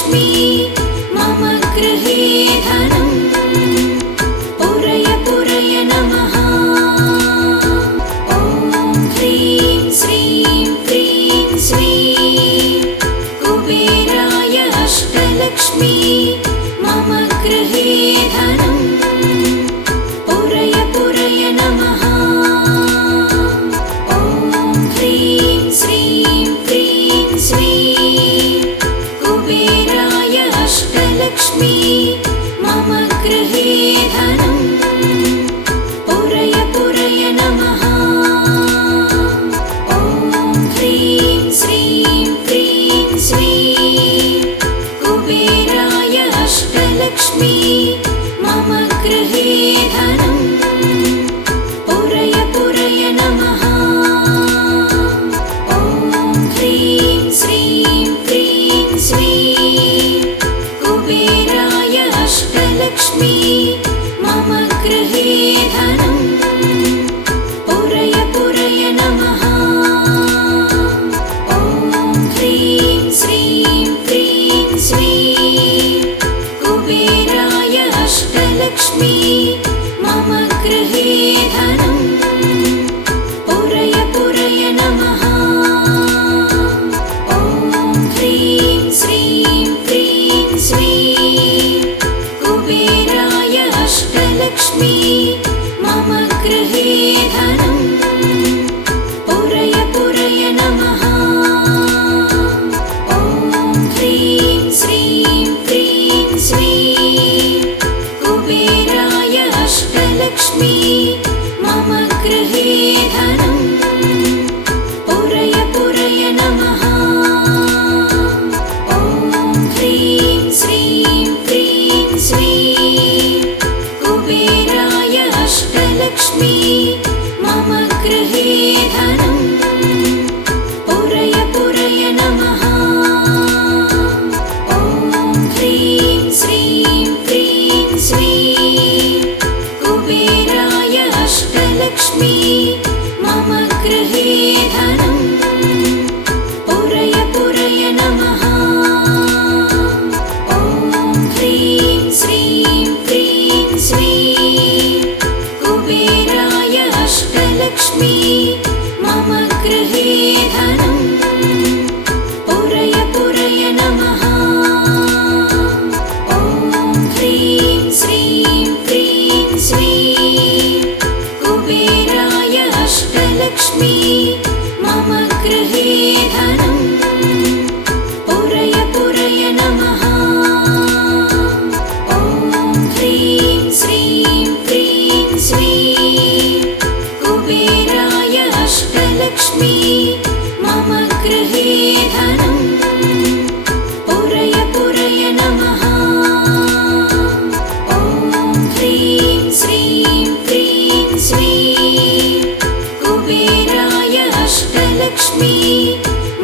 अष्टलक्ष्मी मम गृहे धनम् पूरय पूरय नमः। ॐ ह्रीं श्रीं क्रीं श्रीं कुबेराय अष्टलक्ष्मी मम गृहे धनम् पूरय पूरय नमः। ॐ ह्रीं श्रीं क्रीं श्रीं कुबेराय अष्टलक्ष्मी मम गृहे धनम् पूरय पूरय नमः। ॐ ह्रीं श्रीं क्रीं श्रीं कुबेराय अष्टलक्ष्मी मम गृहे धनम् पूरय पूरय नमः। ॐ ह्रीं श्रीं क्रीं श्रीं कुबेराय अष्टलक्ष्मी मम गृहे धनम् पूरय पूरय नमः। ॐ ह्रीं श्रीं क्रीं श्रीं कुबेराय अष्टलक्ष्मी मम गृहे धनम् पूरय पूरय नमः। ॐ ह्रीं श्रीं क्रीं श्रीं कुबेराय अष्टलक्ष्मी मम गृहे धनम् पूरय पूरय नमः। ॐ ह्रीं श्रीं क्रीं श्रीं कुबेराय अष्टलक्ष्मी मम गृहे धनम् पूरय पूरय नमः। ॐ ह्रीं श्रीं क्रीं श्रीं कुबेराय अष्टलक्ष्मी मम गृहे धनम् पूरय पूरय नमः। ॐ ह्रीं श्रीं क्रीं श्रीं कुबेराय अष्टलक्ष्मी मम गृहे धनम् पूरय पूरय नमः। ॐ ह्रीं श्रीं क्रीं श्रीं कुबेराय अष्टलक्ष्मी मम गृहे धनम् पूरय पूरय नमः। ॐ ह्रीं श्रीं क्रीं श्रीं कुबेराय अष्टलक्ष्मी मम गृहे धनम् पूरय पूरय नमः। ॐ ह्रीं श्रीं क्रीं श्रीं कुबेराय अष्टलक्ष्मी मम गृहे धनम् पूरय पूरय नमः। ॐ ह्रीं श्रीं क्रीं श्रीं कुबेराय अष्टलक्ष्मी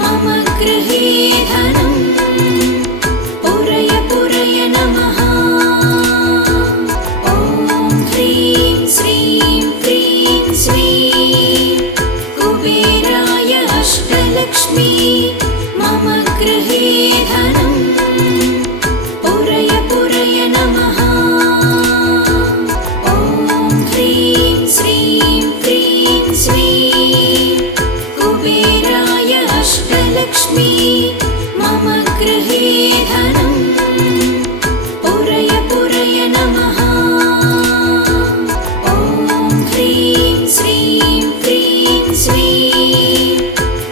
मम गृहे धनम् पूरय पूरय नमः। ॐ ह्रीं श्रीं क्रीं श्रीं कुबेराय अष्टलक्ष्मी मम गृहे धनम् पूरय पूरय नमः। ॐ ह्रीं श्रीं क्रीं श्रीं कुबेराय अष्टलक्ष्मी मम गृहे धनम् पूरय पूरय नमः। ॐ ह्रीं श्रीं क्रीं श्रीं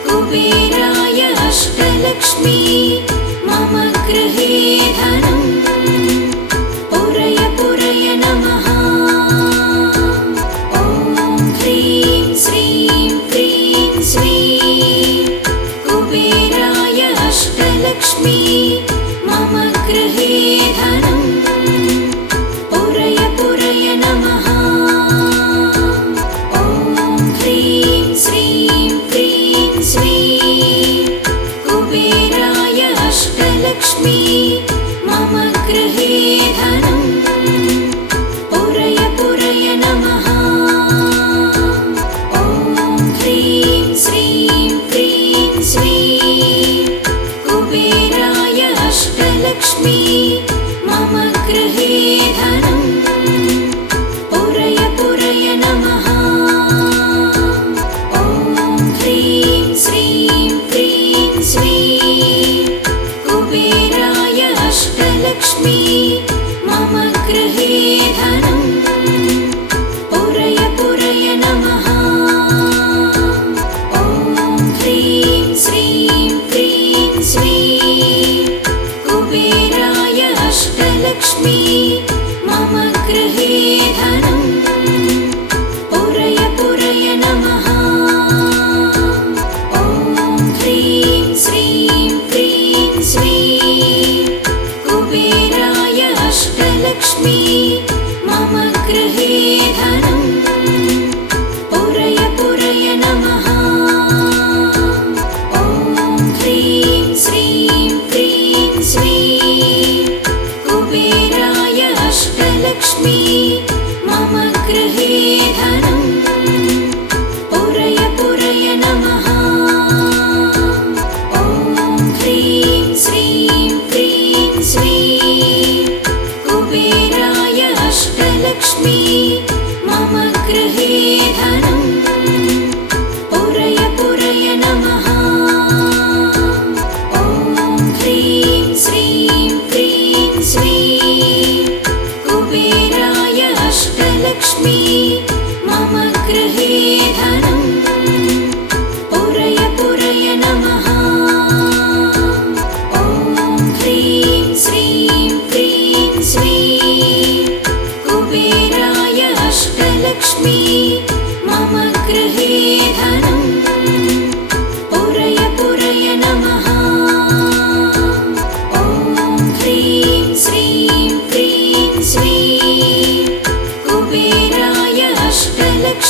कुबेराय अष्टलक्ष्मी मम गृहे धनम् पूरय पूरय नमः। ॐ ह्रीं श्रीं क्रीं श्रीं कुबेराय अष्टलक्ष्मी मम गृहे धनम् पूरय पूरय नमः। ॐ ह्रीं श्रीं क्रीं श्रीं कुबेराय अष्टलक्ष्मी मम गृहे धनम् पूरय पूरय नमः। ॐ ह्रीं श्रीं क्रीं श्रीं कुबेराय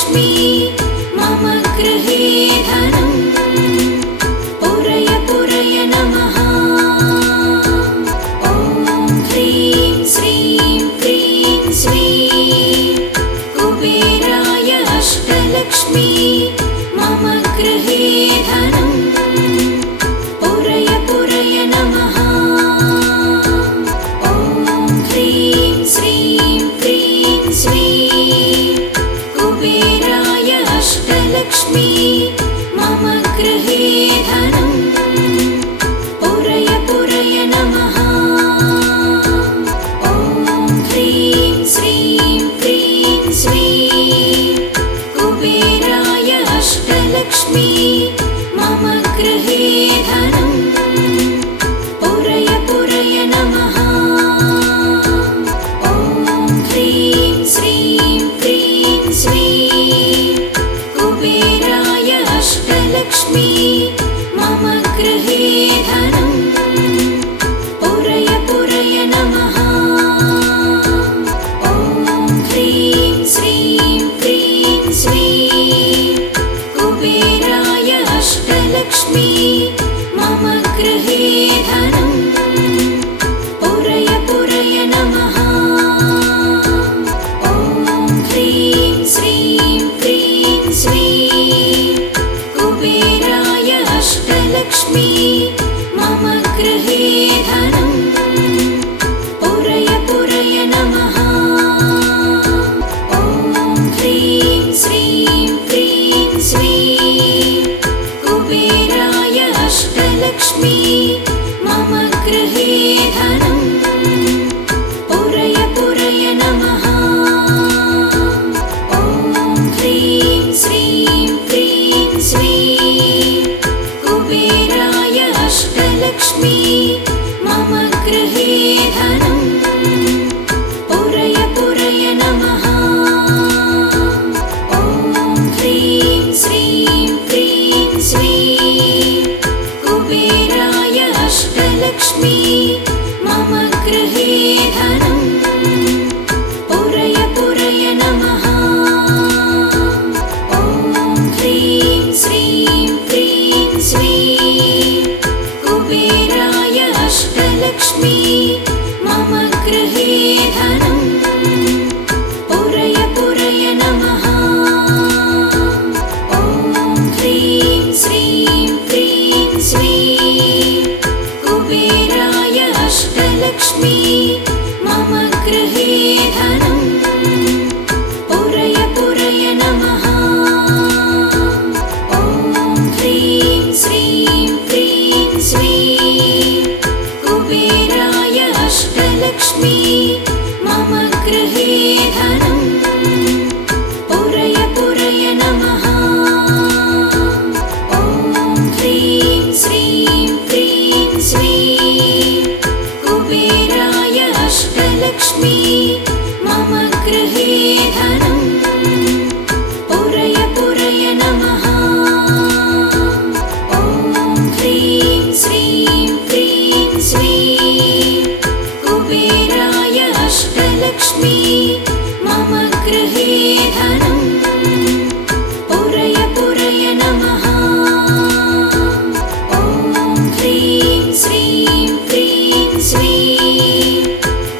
अष्टलक्ष्मी मम गृहे धनम् पुरय पुरय नमः। ॐ ह्रीं श्रीं क्रीं श्रीं कुबेराय अष्टलक्ष्मी मम गृहे धनम् पुरय पुरय नमः। ॐ ह्रीं श्रीं क्रीं श्रीं कुबेराय अष्टलक्ष्मी मम गृहे धनम् पुरय पुरय नमः। ॐ ह्रीं श्रीं क्रीं श्रीं कुबेराय अष्टलक्ष्मी मम गृहे धनम् पुरय पुरय नमः। ॐ ह्रीं श्रीं क्रीं श्रीं कुबेराय अष्टलक्ष्मी मम गृहे धनम् पुरय पुरय नमः। ॐ ह्रीं श्रीं क्रीं श्रीं कुबेराय अष्टलक्ष्मी मम गृहे धनम् पुरय पुरय नमः। ॐ ह्रीं श्रीं क्रीं श्रीं कुबेराय अष्टलक्ष्मी मम गृहे धनम् पुरय पुरय नमः। ॐ ह्रीं श्रीं क्रीं श्रीं कुबेराय अष्टलक्ष्मी मम गृहे धनम् पुरय पुरय नमः। ॐ ह्रीं श्रीं क्रीं श्रीं कुबेराय अष्टलक्ष्मी मम गृहे धनम् पुरय पुरय नमः। ॐ ह्रीं श्रीं क्रीं श्रीं कुबेराय अष्टलक्ष्मी मम गृहे धनम् पुरय पुरय नमः। ॐ ह्रीं श्रीं क्रीं श्रीं कुबेराय अष्टलक्ष्मी मम गृहे धनम् पुरय पुरय नमः। ॐ ह्रीं श्रीं क्रीं श्रीं कुबेराय अष्टलक्ष्मी मम गृहे धनम् पुरय पुरय नमः। ॐ ह्रीं श्रीं क्रीं श्रीं कुबेराय अष्टलक्ष्मी मम गृहे धनम् पुरय पुरय नमः। ॐ ह्रीं श्रीं क्रीं श्रीं कुबेराय अष्टलक्ष्मी मम गृहे धनम् पुरय पुरय नमः। ॐ ह्रीं श्रीं क्रीं श्रीं कुबेराय अष्टलक्ष्मी मम गृहे धनम् पुरय पुरय नमः। ॐ ह्रीं श्रीं क्रीं श्रीं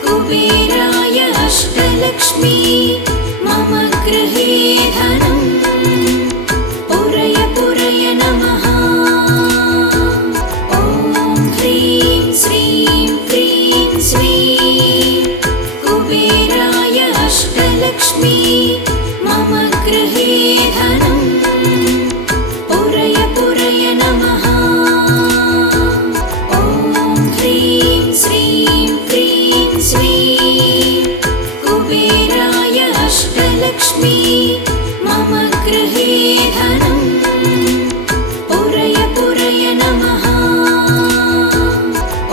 कुबेराय अष्टलक्ष्मी मम गृहे धनम् पुरय पुरय नमः। ॐ ह्रीं श्रीं क्रीं श्रीं कुबेराय अष्टलक्ष्मी मम गृहे धनम् पुरय पुरय नमः। ॐ ह्रीं श्रीं क्रीं श्रीं कुबेराय अष्टलक्ष्मी मम गृहे धनम् पुरय पुरय नमः।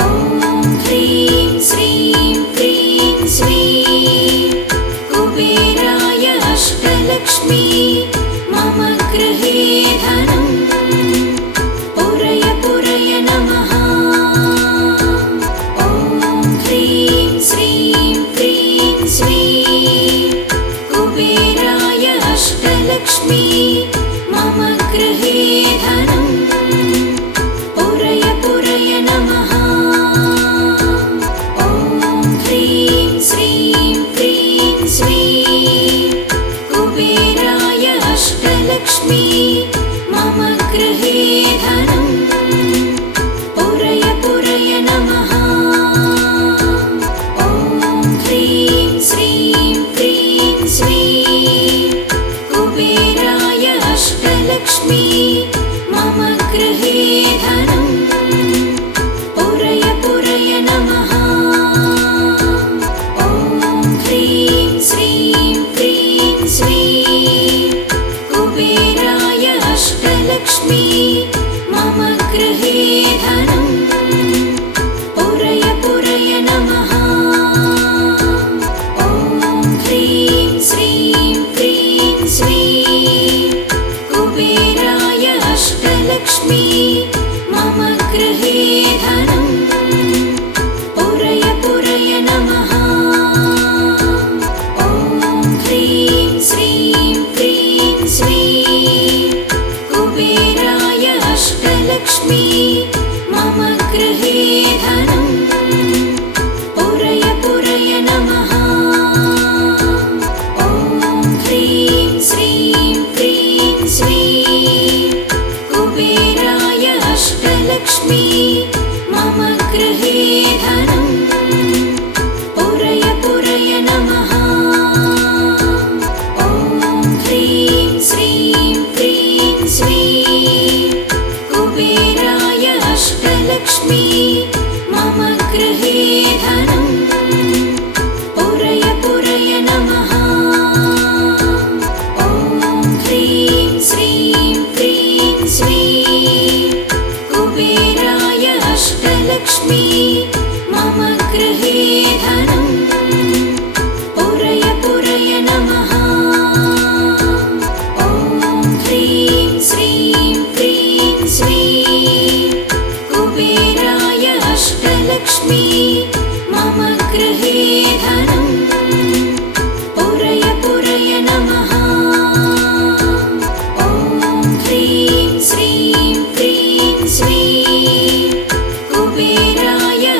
ॐ ह्रीं श्रीं क्रीं श्रीं कुबेराय अष्टलक्ष्मी मम अष्टलक्ष्मी मम गृहे धनं पुरय पुरय नमः। ॐ ह्रीं श्रीं क्रीं श्रीं कुबेराय अष्टलक्ष्मी मम गृहे धनं पुरय पुरय नमः। ॐ ह्रीं श्रीं क्रीं श्रीं कुबेराय अष्टलक्ष्मी मम गृहे धनं पुरय पुरय नमः। ॐ ह्रीं श्रीं क्रीं श्रीं कुबेराय अष्टलक्ष्मी मम गृहे धनं पुरय पुरय नमः। ॐ ह्रीं श्रीं क्रीं श्रीं कुबेराय अष्टलक्ष्मी मम गृहे धनं पुरय पुरय नमः। ॐ ह्रीं श्रीं क्रीं श्रीं कुबेराय अष्टलक्ष्मी मम गृहे धनं पुरय पुरय नमः। ॐ ह्रीं श्रीं क्रीं श्रीं कुबेराय अष्टलक्ष्मी मम गृहे धनं पुरय पुरय नमः। ॐ ह्रीं श्रीं क्रीं श्रीं कुबेराय अष्टलक्ष्मी मम गृहे धनं पुरय पुरय नमः। ॐ ह्रीं श्रीं क्रीं श्रीं कुबेराय अष्टलक्ष्मी मम गृहे धनं पुरय पुरय नमः। ॐ ह्रीं श्रीं क्रीं श्रीं कुबेराय अष्टलक्ष्मी मम गृहे धनं पुरय पुरय नमः। ॐ ह्रीं श्रीं क्रीं श्रीं कुबेराय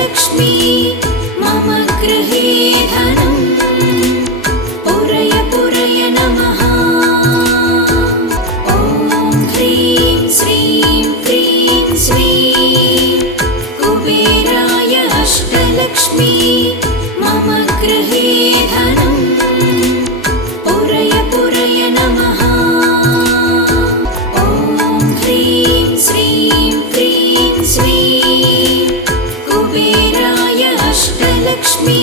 अष्टलक्ष्मी मम गृहे धनं पुरय पुरय नमः। ॐ ह्रीं श्रीं क्रीं श्रीं कुबेराय अष्टलक्ष्मी मम गृहे धनं पुरय पुरय नमः। ॐ ह्रीं श्रीं क्रीं श्रीं कुबेराय अष्टलक्ष्मी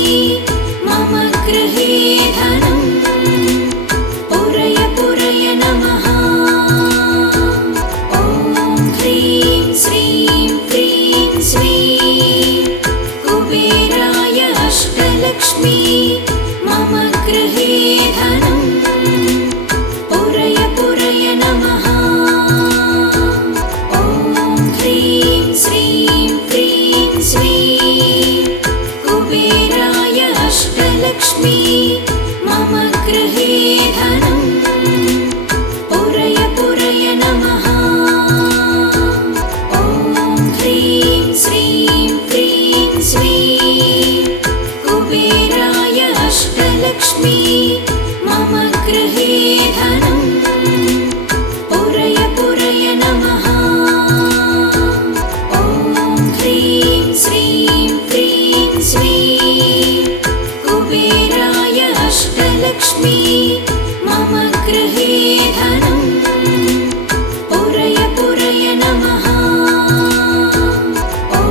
मम गृहे धनं पुरय पुरय नमः। ॐ ह्रीं श्रीं क्रीं श्रीं कुबेराय अष्टलक्ष्मी मम गृहे धनं पुरय पुरय नमः। ॐ ह्रीं श्रीं क्रीं श्रीं कुबेराय अष्टलक्ष्मी मम गृहे धनं पुरय पुरय नमः। ॐ ह्रीं श्रीं क्रीं श्रीं कुबेराय अष्टलक्ष्मी मम गृहे धनं पुरय पुरय नमः। ॐ ह्रीं श्रीं क्रीं श्रीं कुबेराय अष्टलक्ष्मी मम गृहे धनं पुरय पुरय नमः। ॐ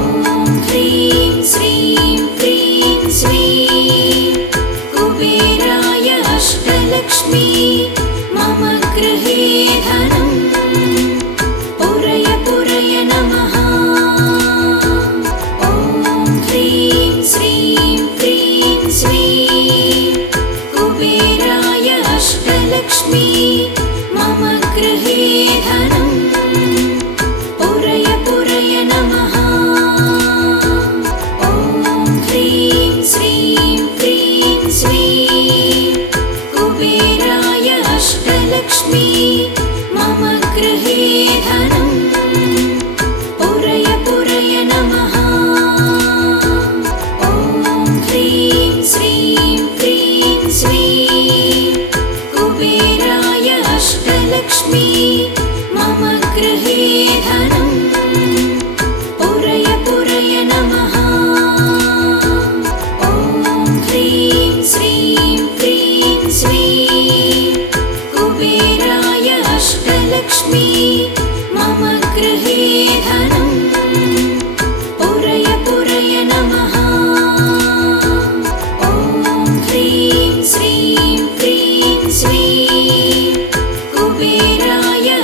ह्रीं श्रीं क्रीं श्रीं कुबेराय अष्टलक्ष्मी मम गृहे धनं पुरय पुरय नमः। ॐ ह्रीं श्रीं क्रीं श्रीं कुबेराय अष्टलक्ष्मी मम गृहे धनं पुरय पुरय नमः। ॐ ह्रीं श्रीं क्रीं श्रीं कुबेराय अष्टलक्ष्मी मम गृहे धनं पुरय पुरय नमः। ॐ ह्रीं श्रीं क्रीं श्रीं कुबेराय अष्टलक्ष्मी मम गृहे धनं पुरय पुरय नमः। ॐ ह्रीं श्रीं क्रीं श्रीं कुबेराय अष्टलक्ष्मी मम गृहे धनं पुरय पुरय नमः। ॐ ह्रीं श्रीं क्रीं श्रीं कुबेराय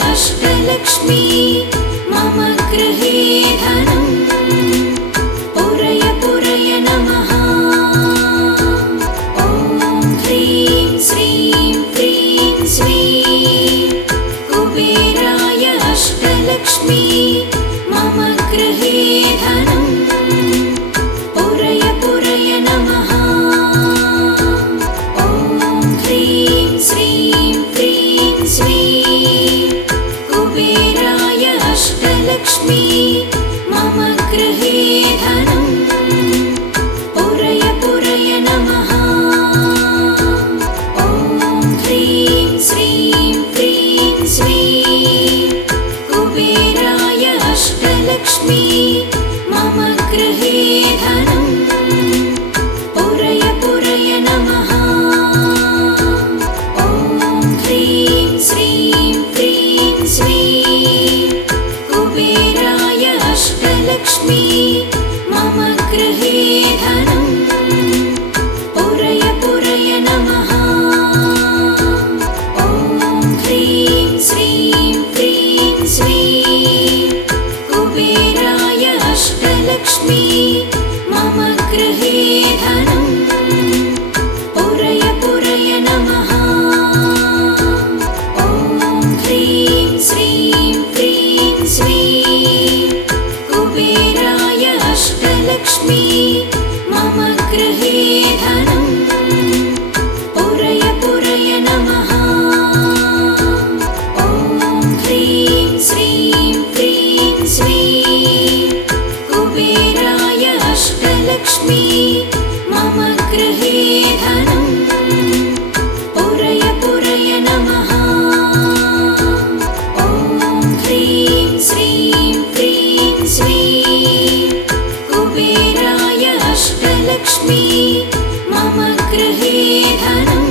अष्टलक्ष्मी मम गृहे धनं पुरय पुरय नमः। ॐ ह्रीं श्रीं क्रीं श्रीं कुबेराय अष्टलक्ष्मी मम गृहे धनं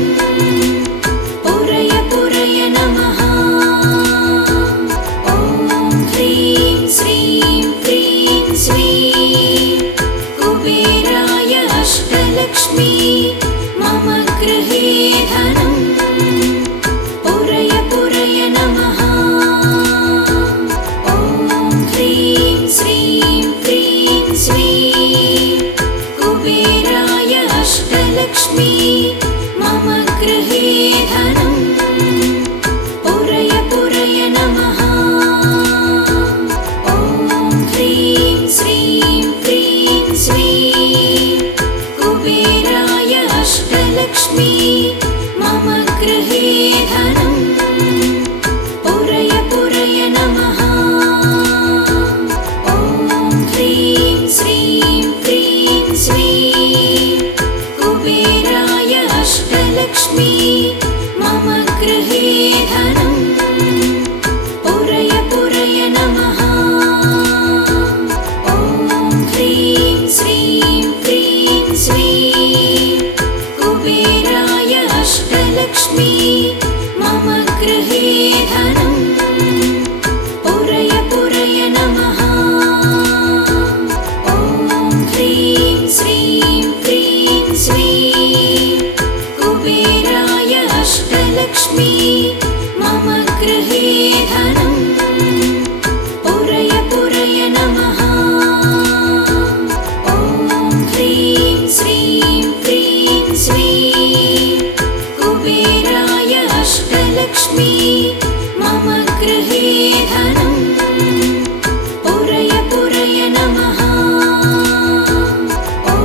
पुरय पुरय नमः। ॐ ह्रीं श्रीं क्रीं श्रीं कुबेराय अष्टलक्ष्मी मम गृहे धनं पुरय पुरय नमः। ॐ ह्रीं श्रीं क्रीं श्रीं कुबेराय अष्टलक्ष्मी मम गृहे धनं पुरय पुरय नमः। ॐ ह्रीं श्रीं क्रीं श्रीं कुबेराय अष्टलक्ष्मी मम गृहे धनं पुरय पुरय नमः। ॐ ह्रीं श्रीं क्रीं श्रीं कुबेराय अष्टलक्ष्मी मम गृहे धनं पुरय पुरय नमः। ॐ ह्रीं श्रीं क्रीं श्रीं कुबेराय अष्टलक्ष्मी मम गृहे धनं पुरय पुरय नमः। ॐ ह्रीं श्रीं क्रीं श्रीं कुबेराय अष्टलक्ष्मी मम गृहे धनं पुरय पुरय नमः। ॐ ह्रीं श्रीं क्रीं श्रीं कुबेराय अष्टलक्ष्मी मम गृहे धनं पुरय पुरय नमः। ॐ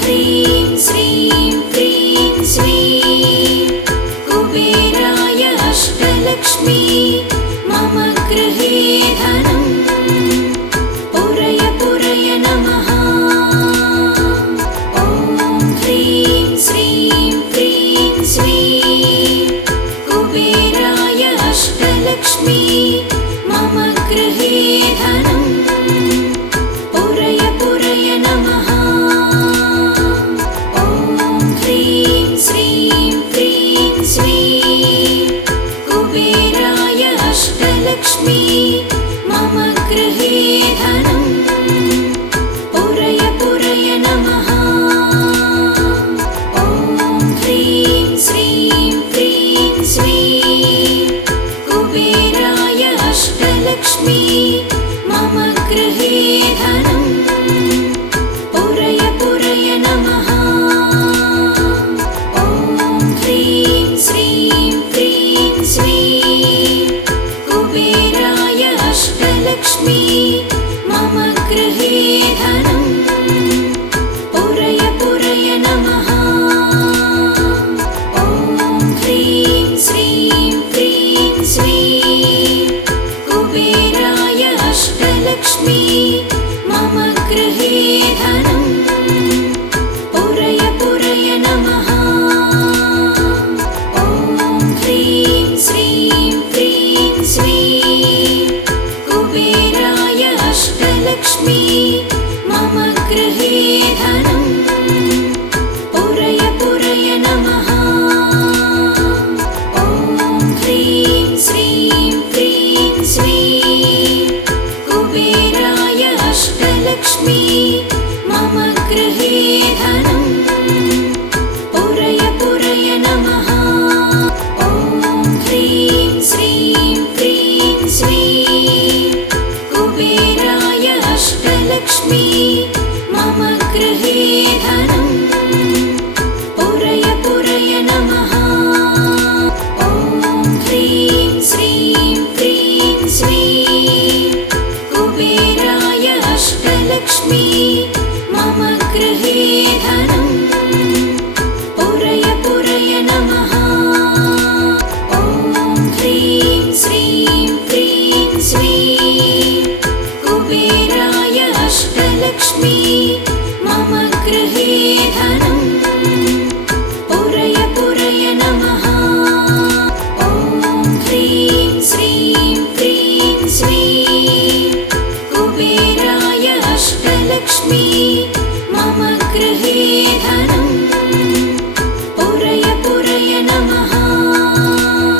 ह्रीं श्रीं क्रीं श्रीं कुबेराय अष्टलक्ष्मी मम गृहे धनं पुरय पुरय नमः। ॐ ह्रीं श्रीं क्रीं श्रीं कुबेराय अष्टलक्ष्मी मम गृहे धनं पुरय पुरय नमः। ॐ ह्रीं श्रीं क्रीं श्रीं कुबेराय अष्टलक्ष्मी मम गृहे धनं पुरय पुरय नमः। ॐ ह्रीं श्रीं क्रीं श्रीं कुबेराय अष्टलक्ष्मी मम गृहे धनं पुरय पुरय नमः। ॐ ह्रीं श्रीं क्रीं श्रीं कुबेराय अष्टलक्ष्मी मम गृहे धनम्